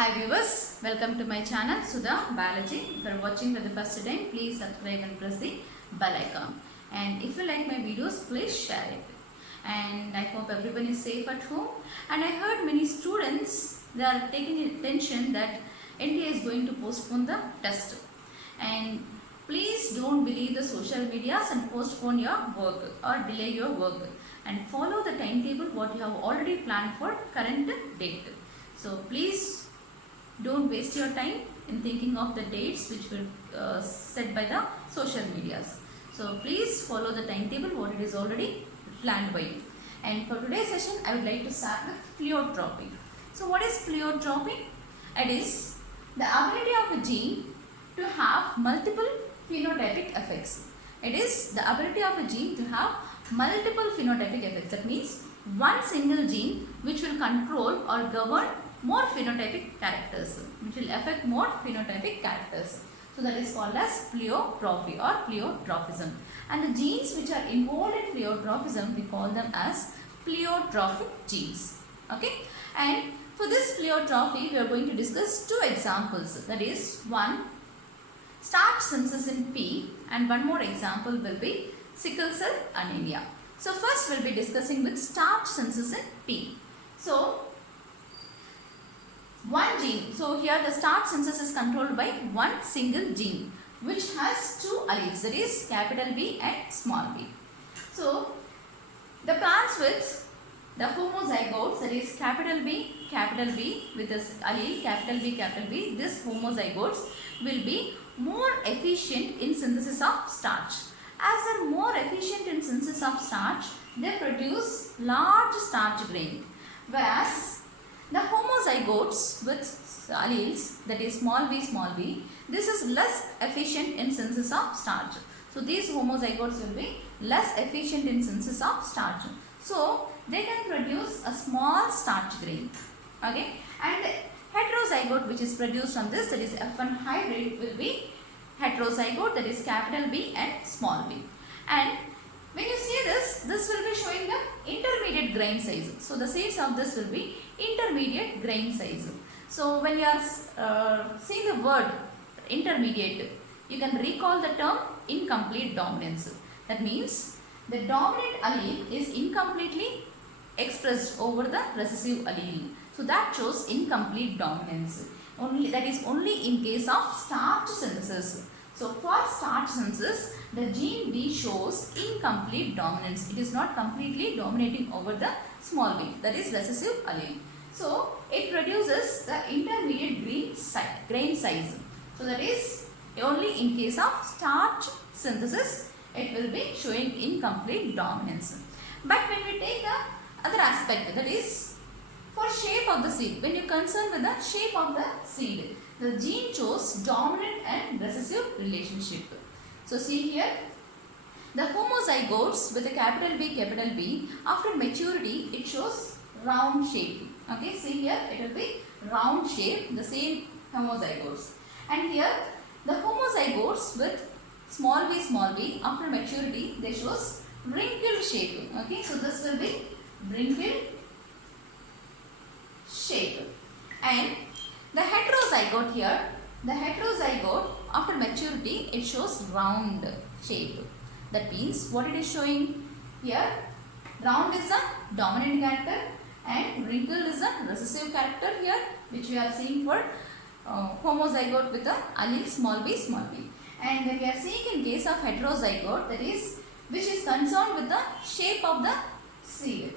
Hi viewers, welcome to my channel Sudha Biology. If you are watching for the first time, please subscribe and press the bell icon. And if you like my videos, please share it. And I hope everyone is safe at home. And I heard many students, they are taking attention that NTA is going to postpone the test. And please don't believe the social medias and postpone your work or delay your work. And follow the timetable what you have already planned for current date. So please don't waste your time in thinking of the dates which were set by the social medias. So please follow the timetable what it is already planned by you. And for today's session, I would like to start with pleiotropy. So what is pleiotropy? It is the ability of a gene to have multiple phenotypic effects. It is the ability of a gene to have multiple phenotypic effects. That means one single gene which will control or govern more phenotypic characters, which will affect more phenotypic characters. So that is called as pleiotropy or pleiotrophism. And the genes which are involved in pleiotrophism, we call them as pleiotrophic genes. Okay. And for this pleiotropy, we are going to discuss two examples. That is one, starch synthesis in P, and one more example will be sickle cell anemia. So first we will be discussing with starch synthesis in P. So one gene. So here the starch synthesis is controlled by one single gene which has two alleles, that is capital B and small b. So the plants with the homozygotes, that is capital B with this allele capital B, this homozygotes will be more efficient in synthesis of starch. As they are more efficient in synthesis of starch, they produce large starch grain, whereas the homozygotes with alleles, that is small b, this is less efficient in synthesis of starch. So these homozygotes will be less efficient in synthesis of starch. So they can produce a small starch grain. Okay, and the heterozygote which is produced from this, that is F1 hybrid, will be heterozygote, that is capital B and small b. And when you see this will be showing the intermediate grain size. So the seeds of this will be intermediate grain size. So when you are seeing the word intermediate, you can recall the term incomplete dominance. That means the dominant allele is incompletely expressed over the recessive allele. So that shows incomplete dominance. That is only in case of starch synthesis. So for starch synthesis, the gene B shows incomplete dominance. It is not completely dominating over the small b, that is recessive allele. So it produces the intermediate grain size. So that is only in case of starch synthesis, it will be showing incomplete dominance. But when we take the other aspect, that is for shape of the seed, when you concern with the shape of the seed, the gene shows dominant and recessive relationship. So see here, the homozygotes with a capital B, after maturity it shows round shape. Okay, see here it will be round shape, the same homozygotes. And here the homozygotes with small b, after maturity they shows wrinkled shape. Okay, so this will be wrinkled shape. And the heterozygote here, the heterozygote after maturity it shows round shape. That means what it is showing here, round is a dominant character and wrinkled is a recessive character here, which we are seeing for homozygote with the allele small b. And when we are seeing in case of heterozygote, that is which is concerned with the shape of the seed,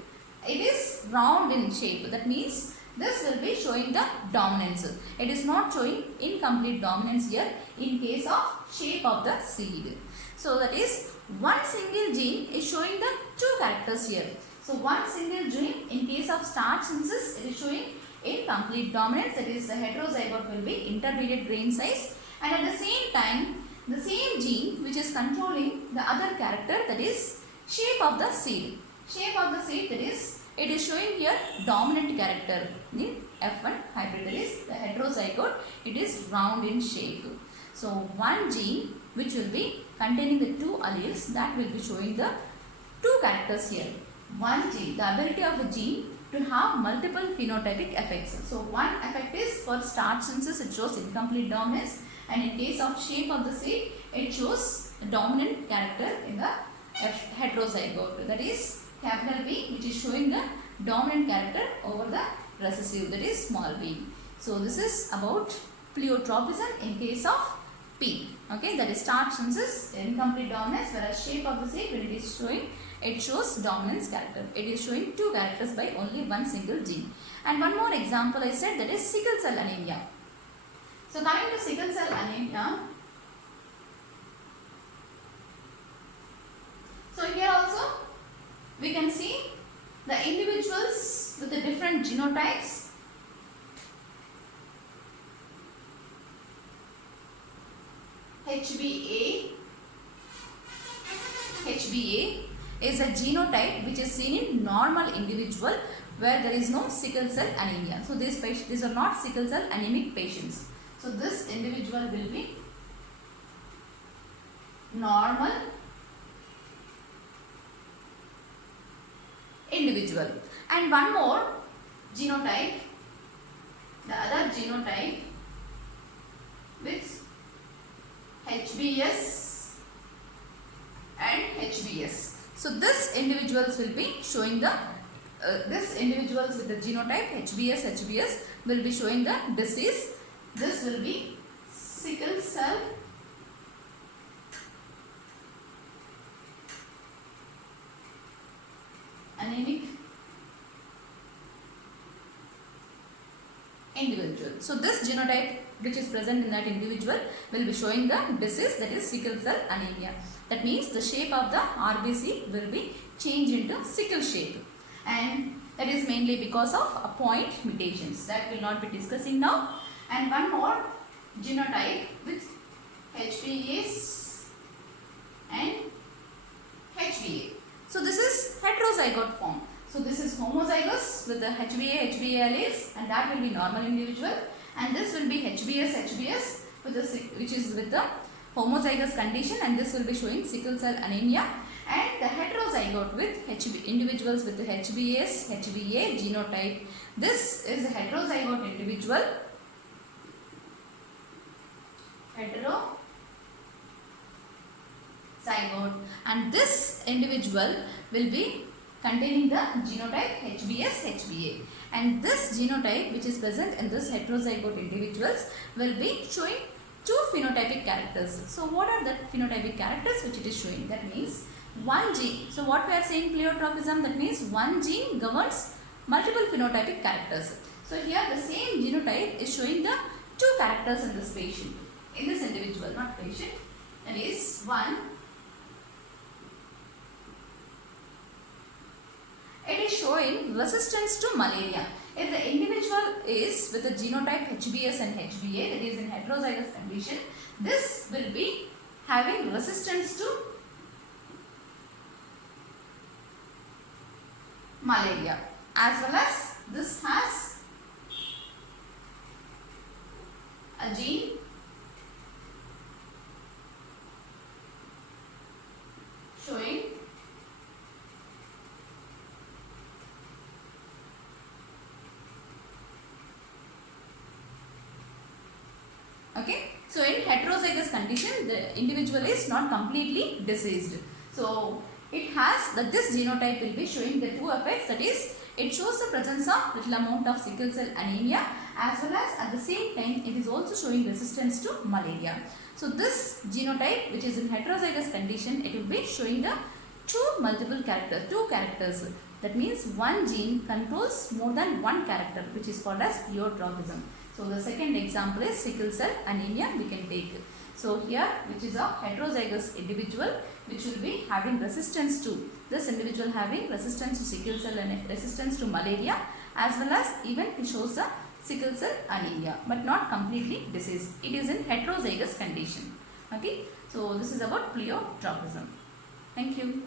it is round in shape. That means this will be showing the dominance. It is not showing incomplete dominance here in case of shape of the seed. So that is one single gene is showing the two characters here. So one single gene in case of starch synthesis, it is showing incomplete dominance, that is the heterozygote will be intermediate grain size, and at the same time the same gene which is controlling the other character, that is shape of the seed. Shape of the seed, that is it is showing here dominant character in F1 hybrid, that is the heterozygote, it is round in shape. So one gene which will be containing the two alleles, that will be showing the two characters here. One gene, the ability of a gene to have multiple phenotypic effects. So one effect is for starch synthesis, it shows incomplete dominance, and in case of shape of the seed, it shows a dominant character in the heterozygote, that is capital B, which is showing the dominant character over the recessive, that is small b. So this is about pleiotropism in case of P. Okay, that is starch synthesis, incomplete dominance, whereas shape of the seed, when it is showing, it shows dominance character. It is showing two characters by only one single gene. And one more example I said, that is sickle cell anemia. So coming to sickle cell anemia, so here also we can see the individuals with the different genotypes. HbA is a genotype which is seen in normal individual where there is no sickle cell anemia. So these are not sickle cell anemic patients. So this individual will be normal individual. And one more genotype, the other genotype with HbS and HbS. So this individuals will be showing the this individuals with the genotype HbS will be showing the disease. This will be sickle cell anemic individual. So this genotype which is present in that individual will be showing the disease, that is sickle cell anemia. That means the shape of the RBC will be changed into sickle shape, and that is mainly because of point mutations that will not be discussing now. And one more genotype with HbS and HbA. So this is heterozygote form. So this is homozygous with the HbA alleles, and that will be normal individual, and this will be HbS with the, which is with the homozygous condition, and this will be showing sickle cell anemia. And the heterozygote with individuals with the HbS HbA genotype, this is a heterozygote individual, heterozygote, and this individual will be containing the genotype HbS HbA, and this genotype which is present in this heterozygote individuals will be showing two phenotypic characters. So what are the phenotypic characters which it is showing? That means one gene. So what we are saying pleiotropism, that means one gene governs multiple phenotypic characters. So here the same genotype is showing the two characters in this patient, in this individual, not patient. That is one, it is showing resistance to malaria. If the individual is with the genotype HbS and HbA, that is in heterozygous condition, this will be having resistance to malaria, as well as this has a gene showing okay. So in heterozygous condition, the individual is not completely diseased. So it has that this genotype will be showing the two effects, that is it shows the presence of little amount of sickle cell anemia, as well as at the same time it is also showing resistance to malaria. So this genotype which is in heterozygous condition, it will be showing the two characters. That means one gene controls more than one character, which is called as pleiotropism. So the second example is sickle cell anemia we can take. So here which is a heterozygous individual which will be having resistance to, this individual having resistance to sickle cell and resistance to malaria, as well as even it shows the sickle cell anemia, but not completely diseased. It is in heterozygous condition. Okay. So this is about pleiotropism. Thank you.